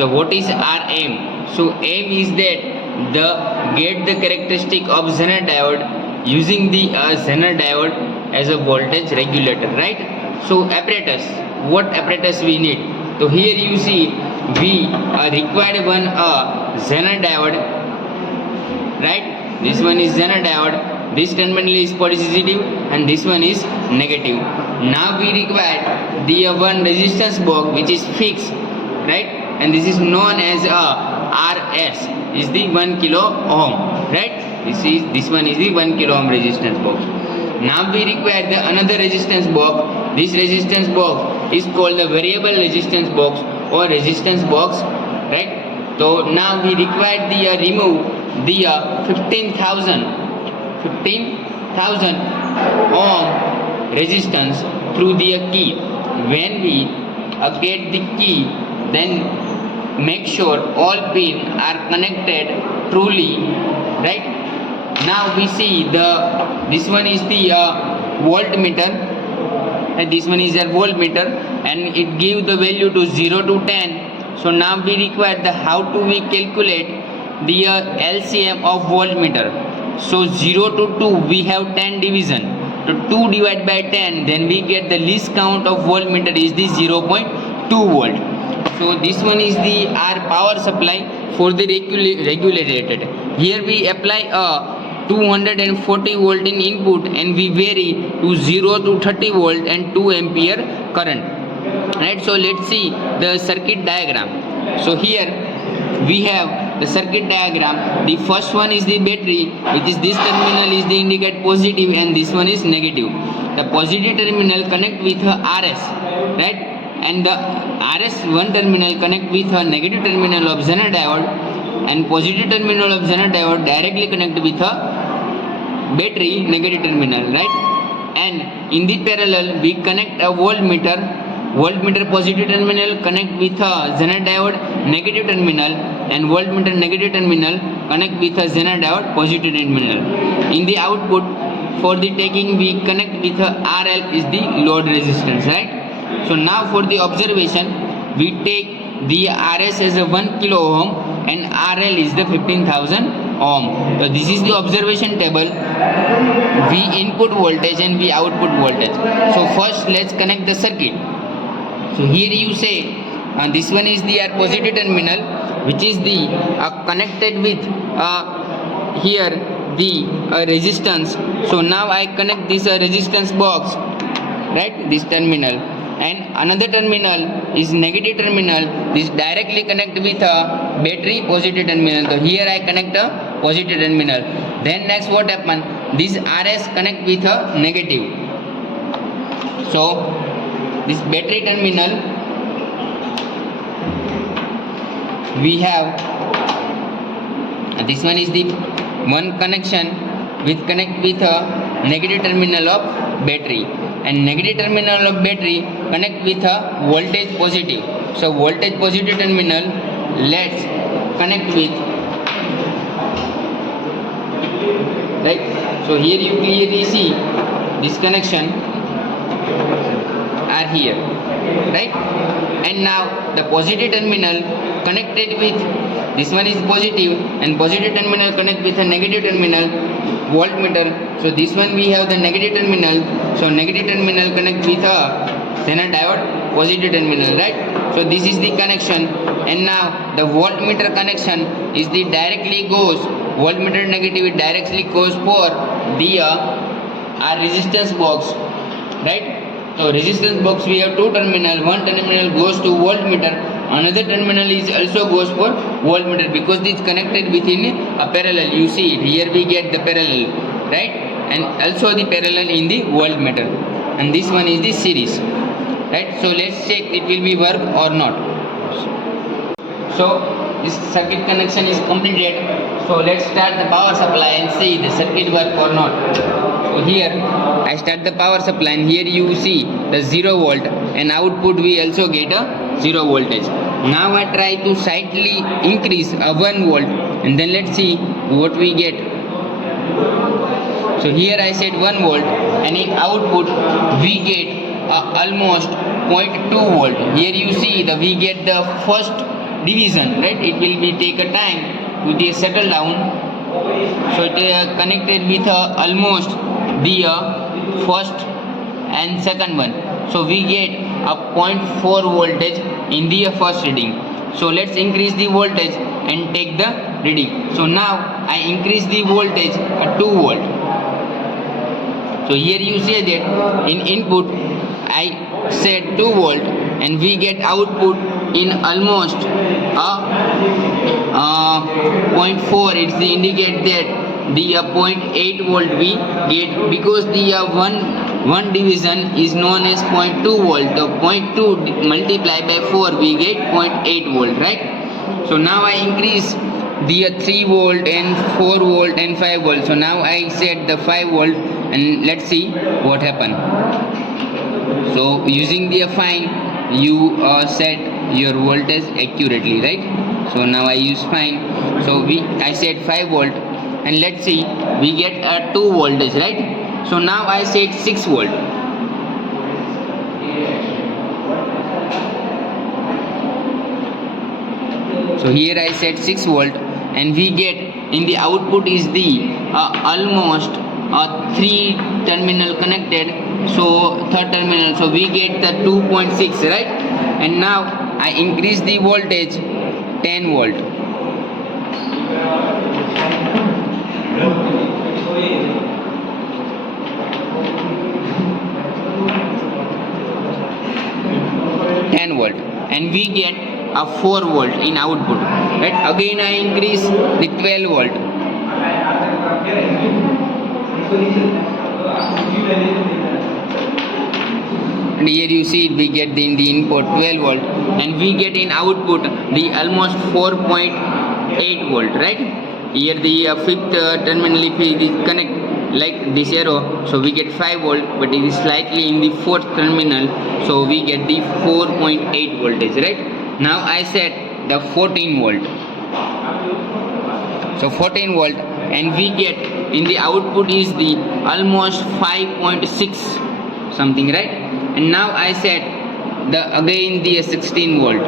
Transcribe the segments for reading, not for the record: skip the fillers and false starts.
So what is our aim? So aim is that the get the characteristic of Zener diode using the Zener diode as a voltage regulator, right? So apparatus, what apparatus we need? So here you see we required one Zener diode, right? This one is Zener diode. This terminal is positive and this one is negative. Now we require the one resistance box which is fixed, right? And this is known as RS, is the 1 kilo ohm, right? This one is the 1 kilo ohm resistance box. Now we require the another resistance box. This resistance box is called the variable resistance box or resistance box, right? So now we require the remove the 15,000 ohm resistance through the key. When we get the key, then make sure all pins are connected truly, right? Now we see this one is the voltmeter, and this one is a voltmeter, and it gives the value to 0 to 10. So now we require the how to we calculate the LCM of voltmeter. So 0 to 2 we have 10 division. So 2 divided by 10, then we get the least count of voltmeter is the 0.2 volt. So this one is the our power supply for the regulated. Here we apply a 240 volt in input and we vary to 0 to 30 volt and 2 ampere current, right? So let's see the circuit diagram. So here we have the circuit diagram. The first one is the battery, which is this terminal is the indicate positive and this one is negative. The positive terminal connect with RS, right? And the RS1 terminal connect with a negative terminal of Zener diode, and positive terminal of Zener diode directly connect with a battery negative terminal, right? And in the parallel we connect a voltmeter positive terminal connect with a Zener diode negative terminal, and voltmeter negative terminal connect with a Zener diode positive terminal. In the output for the taking we connect with a RL is the load resistance, right? So now for the observation, we take the RS as a 1 kilo ohm and RL is the 15,000 ohm. So this is the observation table. We input voltage and we output voltage. So first let's connect the circuit. So here you say this one is the positive terminal, which is the connected with here the resistance. So now I connect this resistance box, right? This terminal. And another terminal is negative terminal. This directly connect with a battery positive terminal. So here I connect a positive terminal. Then next what happen? This RS connect with a negative. So this battery terminal we have. This one is the one connection with connect with a negative terminal of battery. And negative terminal of battery connect with a voltage positive. So voltage positive terminal let's connect with, right? So here you clearly see this connection are here, right? And now the positive terminal connected with this one is positive, and positive terminal connect with a negative terminal voltmeter. So this one we have the negative terminal. So negative terminal connect with a Zener diode positive terminal, right? So this is the connection. And now the voltmeter connection is the directly goes voltmeter negative directly goes for the our resistance box, right? So resistance box we have two terminal. One terminal goes to voltmeter, another terminal is also goes for voltmeter, because this connected within a parallel. You see it here we get the parallel, right? And also the parallel in the voltmeter, and this one is the series, right? So let's check it will be work or not. So this circuit connection is completed. So let's start the power supply and see the circuit work or not. So here I start the power supply, and here you see the 0 volt, and output we also get a 0 voltage. Now I try to slightly increase a 1 volt, and then let's see what we get. So here I set 1 volt, and in output we get almost 0.2 volt. Here you see we get the first division, right? It will be take a time to the settle down. So it connected with almost the first and second one. So we get a 0.4 voltage in the first reading. So let's increase the voltage and take the reading. So now I increase the voltage 2 volt. So here you say that in input I set 2 volt and we get output in almost 0.4. It's the indicate that the 0.8 volt we get, because the one division is known as 0.2 volt. The 0.2 multiplied by 4 we get 0.8 volt, right? So now I increase the 3 volt and 4 volt and 5 volt. So now I set the 5 volt and let's see what happened. So using the fine you set your voltage accurately, right? So now I use fine. So I set 5 volt and let's see we get a 2 voltage, right? So now I set 6 volt. So here I set 6 volt and we get in the output is the almost 3 terminal connected. So third terminal, so we get the 2.6, right? And now I increase the voltage 10 volt. And we get a 4 volt in output, right? Again I increase the 12 volt. And here you see we get in the input 12 volt and we get in output the almost 4.8 volt, right? Here the fifth terminal if we connect like this arrow, so we get 5 volt, but it is slightly in the fourth terminal, so we get the 4.8 voltage, right? Now I set the 14 volt. So 14 volt and we get in the output is the almost 5.6 something, right? And now I set again the 16 volt.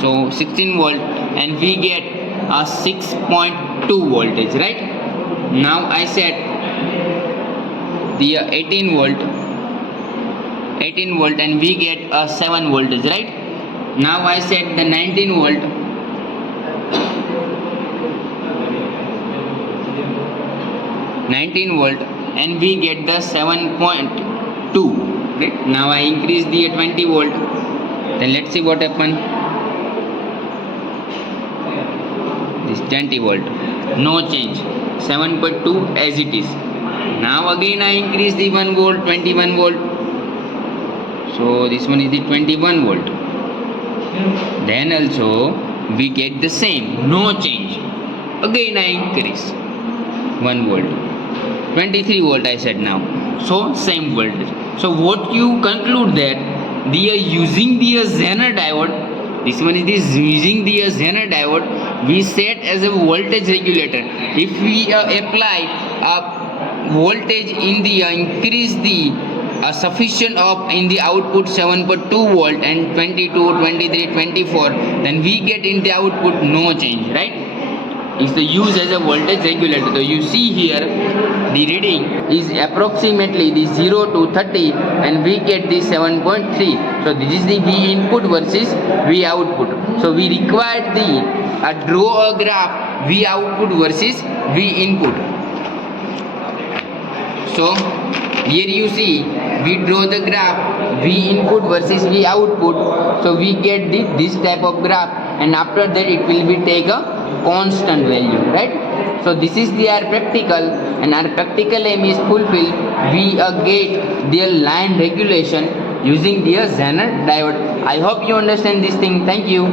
So 16 volt and we get a 6.2 voltage, right? Now I set the 18 volt and we get a 7 voltage, right? Now I set the 19 volt and we get the 7.2, right? Now I increase the 20 volt. Then let's see what happened. This 20 volt, no change, 7.2 as it is. Now again I increase the 1 volt, 21 volt. So this one is the 21 volt. Then also we get the same, no change. Again I increase 1 volt, 23 volt I said now. So same voltage. So what you conclude that they are using the Zener diode. This one is using the Zener diode. We set as a voltage regulator. If we apply a voltage in the increase the sufficient of in the output 7.2 volt and 22, 23, 24, then we get in the output no change, right? It's the use as a voltage regulator. So you see here the reading is approximately the 0 to 30 and we get the 7.3. So this is the V input versus V output. So we required the draw a graph V output versus V input. So here you see we draw the graph V input versus V output. So we get this type of graph and after that it will be take a constant value, right? So this is our practical and our practical aim is fulfilled. We get the line regulation using the Zener diode. I hope you understand this thing. Thank you.